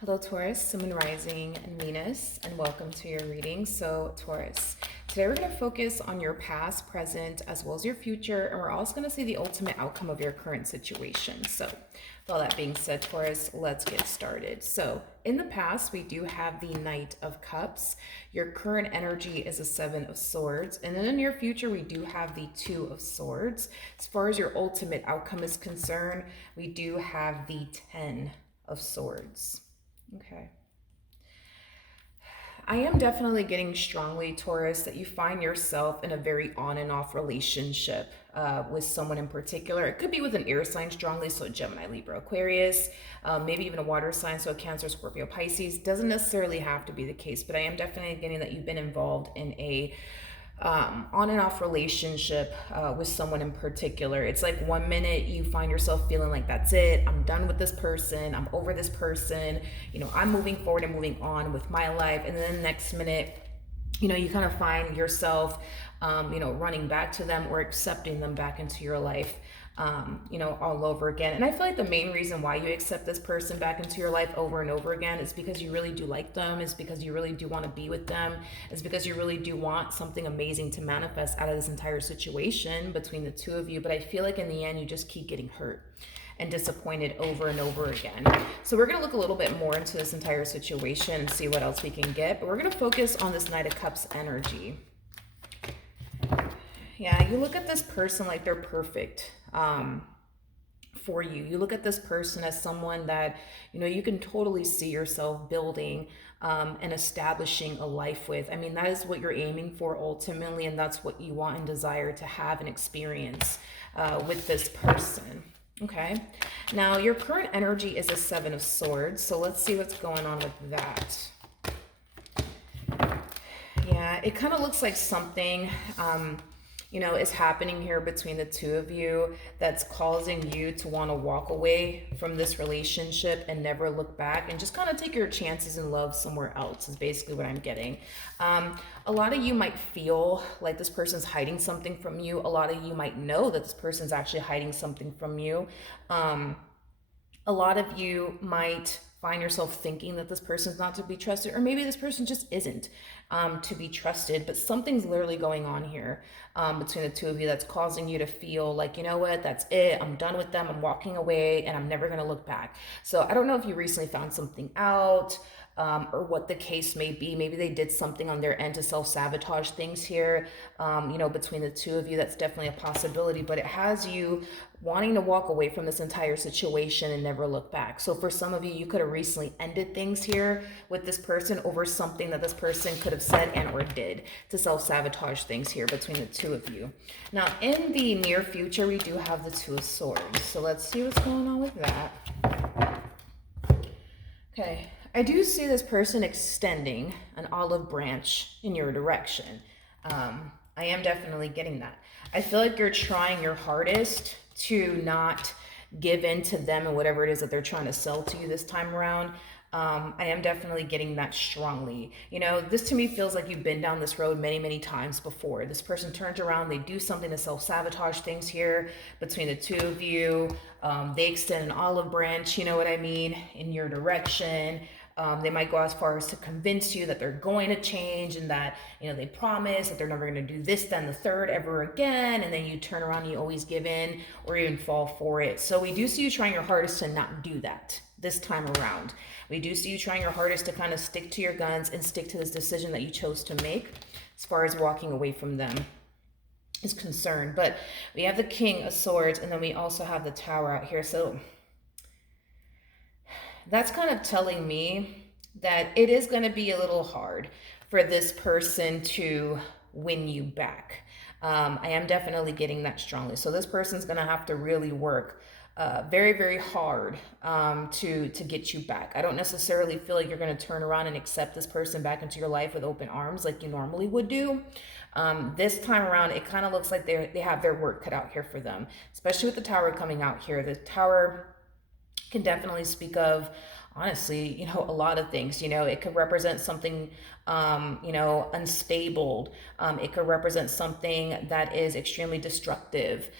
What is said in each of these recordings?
Hello, Taurus, Sun, Moon, Rising, and Venus, and welcome to your reading. So, Taurus, today we're going to focus on your past, present, as well as your future, and we're also going to see the ultimate outcome of your current situation. So, with all that being said, Taurus, let's get started. So, in the past, we do have the Knight of Cups. Your current energy is a Seven of Swords, and in the near future, we do have the Two of Swords. As far as your ultimate outcome is concerned, we do have the Ten of Swords. Okay. I am definitely getting strongly, Taurus, that you find yourself in a very on and off relationship with someone in particular. It could be with an air sign strongly, so Gemini, Libra, Aquarius, maybe even a water sign, so Cancer, Scorpio, Pisces. Doesn't necessarily have to be the case, but I am definitely getting that you've been involved in a on and off relationship with someone in particular. It's like one minute you find yourself feeling like that's it, I'm done with this person, I'm over this person, I'm moving forward and moving on with my life. And then the next minute, you kind of find yourself, running back to them or accepting them back into your life. All over again. And I feel like the main reason why you accept this person back into your life over and over again is because you really do like them, is because you really do want to be with them, is because you really do want something amazing to manifest out of this entire situation between the two of you. But I feel like in the end, you just keep getting hurt and disappointed over and over again. So we're going to look a little bit more into this entire situation and see what else we can get. But we're going to focus on this Knight of Cups energy. Yeah, you look at this person like they're perfect for you. You look at this person as someone that, you can totally see yourself building and establishing a life with. I mean, that is what you're aiming for ultimately, and that's what you want and desire to have and experience with this person. Okay, now your current energy is a Seven of Swords, so let's see what's going on with that. Yeah, it kind of looks like something is happening here between the two of you that's causing you to want to walk away from this relationship and never look back and just kind of take your chances in love somewhere else is basically what I'm getting. A lot of you might feel like this person's hiding something from you. A lot of you might know that this person's actually hiding something from you. A lot of you might find yourself thinking that this person's not to be trusted, or maybe this person just isn't to be trusted, but something's literally going on here between the two of you that's causing you to feel like, you know what, that's it, I'm done with them, I'm walking away, and I'm never going to look back. So I don't know if you recently found something out, or what the case may be. Maybe they did something on their end to self-sabotage things here, between the two of you. That's definitely a possibility, but it has you wanting to walk away from this entire situation and never look back. So for some of you, you could have recently ended things here with this person over something that this person could have said and or did to self-sabotage things here between the two of you. Now, in the near future, we do have the Two of Swords. So let's see what's going on with that. Okay. I do see this person extending an olive branch in your direction. I am definitely getting that. I feel like you're trying your hardest to not give in to them and whatever it is that they're trying to sell to you this time around. I am definitely getting that strongly. This to me feels like you've been down this road many, many times before. This person turns around, they do something to self-sabotage things here between the two of you. They extend an olive branch, you know what I mean, in your direction. They might go as far as to convince you that they're going to change and that, they promise that they're never going to do this, then the third ever again. And then you turn around and you always give in or even fall for it. So we do see you trying your hardest to not do that this time around. We do see you trying your hardest to kind of stick to your guns and stick to this decision that you chose to make as far as walking away from them is concerned. But we have the King of Swords, and then we also have the Tower out here. So that's kind of telling me that it is going to be a little hard for this person to win you back. I am definitely getting that strongly. So this person's going to have to really work very, very hard to get you back. I don't necessarily feel like you're going to turn around and accept this person back into your life with open arms like you normally would do. This time around, it kind of looks like they have their work cut out here for them, especially with the Tower coming out here. The Tower can definitely speak of, honestly, a lot of things. It could represent something, unstable. It could represent something that is extremely destructive.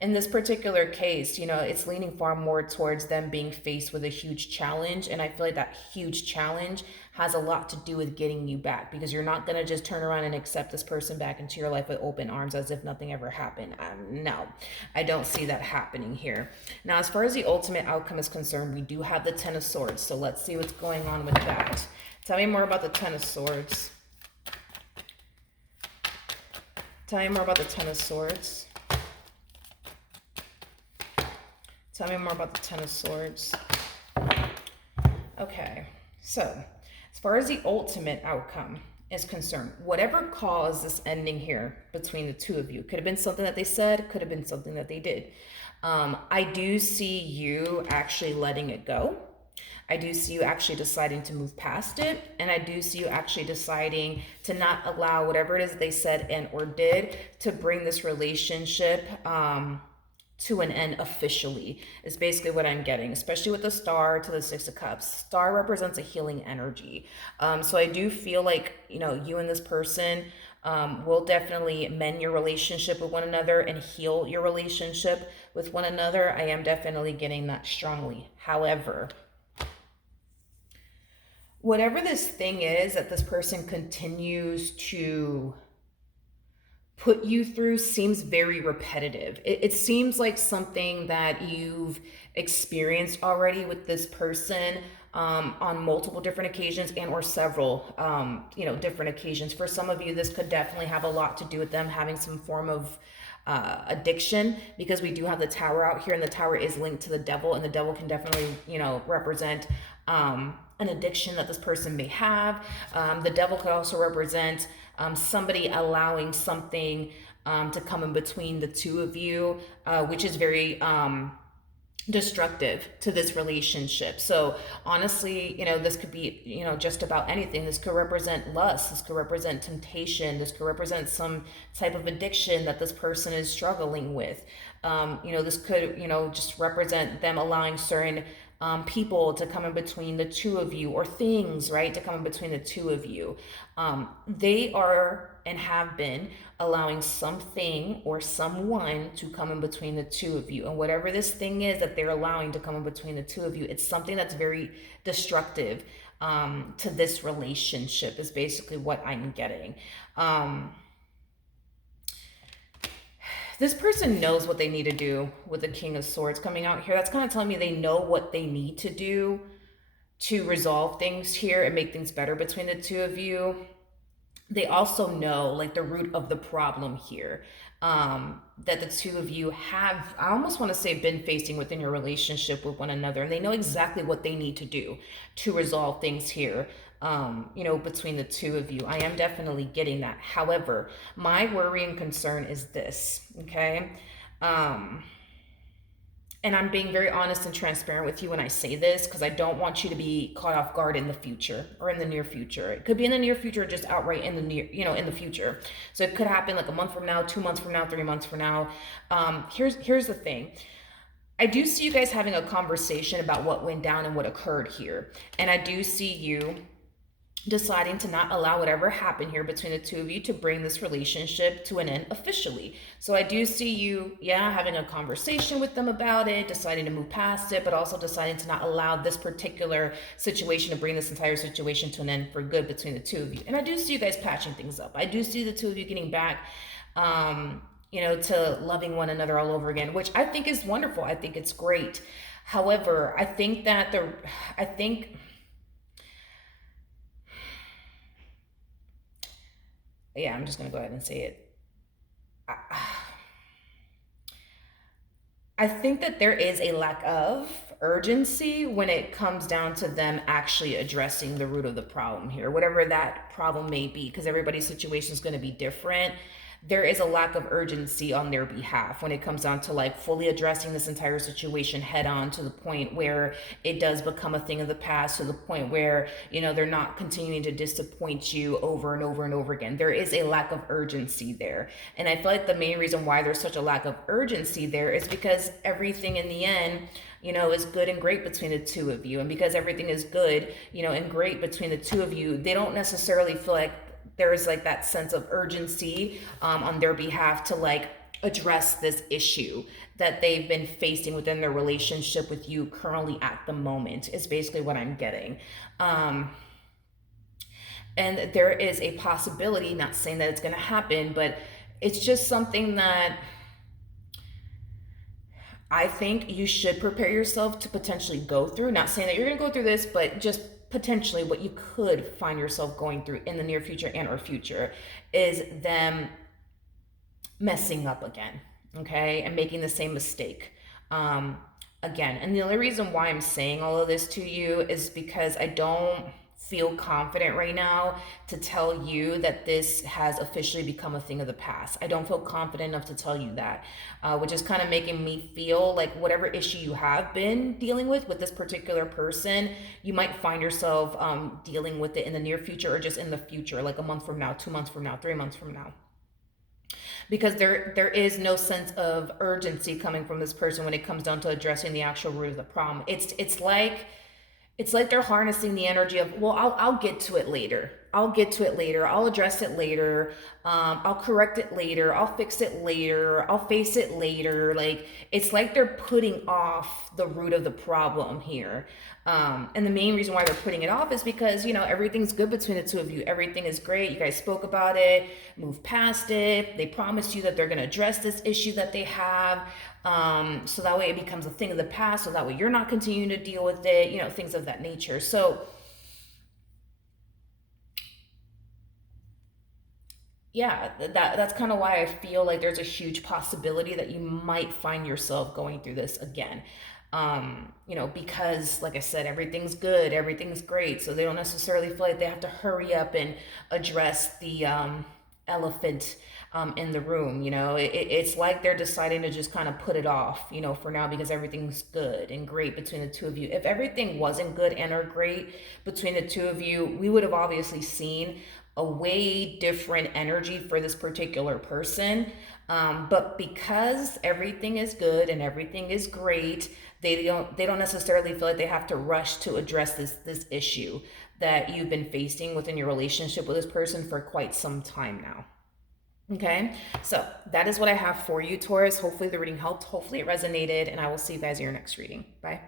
In this particular case, it's leaning far more towards them being faced with a huge challenge. And I feel like that huge challenge has a lot to do with getting you back, because you're not going to just turn around and accept this person back into your life with open arms as if nothing ever happened. No, I don't see that happening here. Now, as far as the ultimate outcome is concerned, we do have the Ten of Swords. So let's see what's going on with that. Tell me more about the Ten of Swords. Tell me more about the Ten of Swords. Tell me more about the Ten of Swords. Okay, so as far as the ultimate outcome is concerned, whatever caused this ending here between the two of you, could have been something that they said, could have been something that they did. I do see you actually letting it go. I do see you actually deciding to move past it. And I do see you actually deciding to not allow whatever it is they said and or did to bring this relationship to an end officially, is basically what I'm getting, especially with the Star to the Six of Cups. Star represents a healing energy. So I do feel like, you and this person will definitely mend your relationship with one another and heal your relationship with one another. I am definitely getting that strongly. However, whatever this thing is that this person continues to put you through seems very repetitive. It seems like something that you've experienced already with this person on multiple different occasions and or several different occasions. For some of you, this could definitely have a lot to do with them having some form of addiction, because we do have the Tower out here, and the Tower is linked to the Devil, and the Devil can definitely represent an addiction that this person may have. The Devil could also represent somebody allowing something to come in between the two of you, which is very destructive to this relationship. So honestly, this could be, just about anything. This could represent lust. This could represent temptation. This could represent some type of addiction that this person is struggling with. This could, just represent them allowing certain people to come in between the two of you, or things, right, to come in between the two of you. They are and have been allowing something or someone to come in between the two of you. And whatever this thing is that they're allowing to come in between the two of you, it's something that's very destructive to this relationship, is basically what I'm getting. This person knows what they need to do with the King of Swords coming out here. That's kind of telling me they know what they need to do to resolve things here and make things better between the two of you. They also know, like, the root of the problem here, that the two of you have, I almost want to say, been facing within your relationship with one another. And they know exactly what they need to do to resolve things here, between the two of you. I am definitely getting that. However, my worry and concern is this, okay? And I'm being very honest and transparent with you when I say this, because I don't want you to be caught off guard in the future or in the near future. It could be in the near future, or just outright in the near, in the future. So it could happen like a month from now, 2 months from now, 3 months from now. Here's the thing. I do see you guys having a conversation about what went down and what occurred here. And I do see you deciding to not allow whatever happened here between the two of you to bring this relationship to an end officially. So I do see you, having a conversation with them about it, deciding to move past it, but also deciding to not allow this particular situation to bring this entire situation to an end for good between the two of you. And I do see you guys patching things up. I do see the two of you getting back, to loving one another all over again, which I think is wonderful. I think it's great. However, I think that I'm just going to go ahead and say it. I think that there is a lack of urgency when it comes down to them actually addressing the root of the problem here, whatever that problem may be, because everybody's situation is going to be different. There is a lack of urgency on their behalf when it comes down to like fully addressing this entire situation head on, to the point where it does become a thing of the past, to the point where, they're not continuing to disappoint you over and over and over again. There is a lack of urgency there. And I feel like the main reason why there's such a lack of urgency there is because everything in the end, is good and great between the two of you. And because everything is good, and great between the two of you, they don't necessarily feel like there is like that sense of urgency on their behalf to like address this issue that they've been facing within their relationship with you currently at the moment, is basically what I'm getting. Um, and there is a possibility, not saying that it's going to happen, but it's just something that I think you should prepare yourself to potentially go through. Not saying that you're going to go through this, but just potentially what you could find yourself going through in the near future and or future is them messing up again, okay, and making the same mistake again. And the only reason why I'm saying all of this to you is because I don't feel confident right now to tell you that this has officially become a thing of the past. I don't feel confident enough to tell you that, which is kind of making me feel like whatever issue you have been dealing with this particular person, you might find yourself dealing with it in the near future or just in the future, like a month from now, 2 months from now, 3 months from now, because there is no sense of urgency coming from this person when it comes down to addressing the actual root of the problem. It's like they're harnessing the energy of, well, I'll get to it later. I'll get to it later. I'll address it later. I'll correct it later. I'll fix it later. I'll face it later. Like, it's like they're putting off the root of the problem here. And the main reason why they're putting it off is because, everything's good between the two of you. Everything is great. You guys spoke about it, moved past it. They promised you that they're going to address this issue that they have. So that way it becomes a thing of the past. So that way you're not continuing to deal with it, things of that nature. So yeah, that's kind of why I feel like there's a huge possibility that you might find yourself going through this again. Because like I said, everything's good, everything's great. So they don't necessarily feel like they have to hurry up and address the elephant in the room. It's like they're deciding to just kind of put it off, for now, because everything's good and great between the two of you. If everything wasn't good and or great between the two of you, we would have obviously seen a way different energy for this particular person. But because everything is good and everything is great, they don't necessarily feel like they have to rush to address this issue that you've been facing within your relationship with this person for quite some time now. Okay, so that is what I have for you, Taurus. Hopefully the reading helped. Hopefully it resonated, and I will see you guys in your next reading. Bye.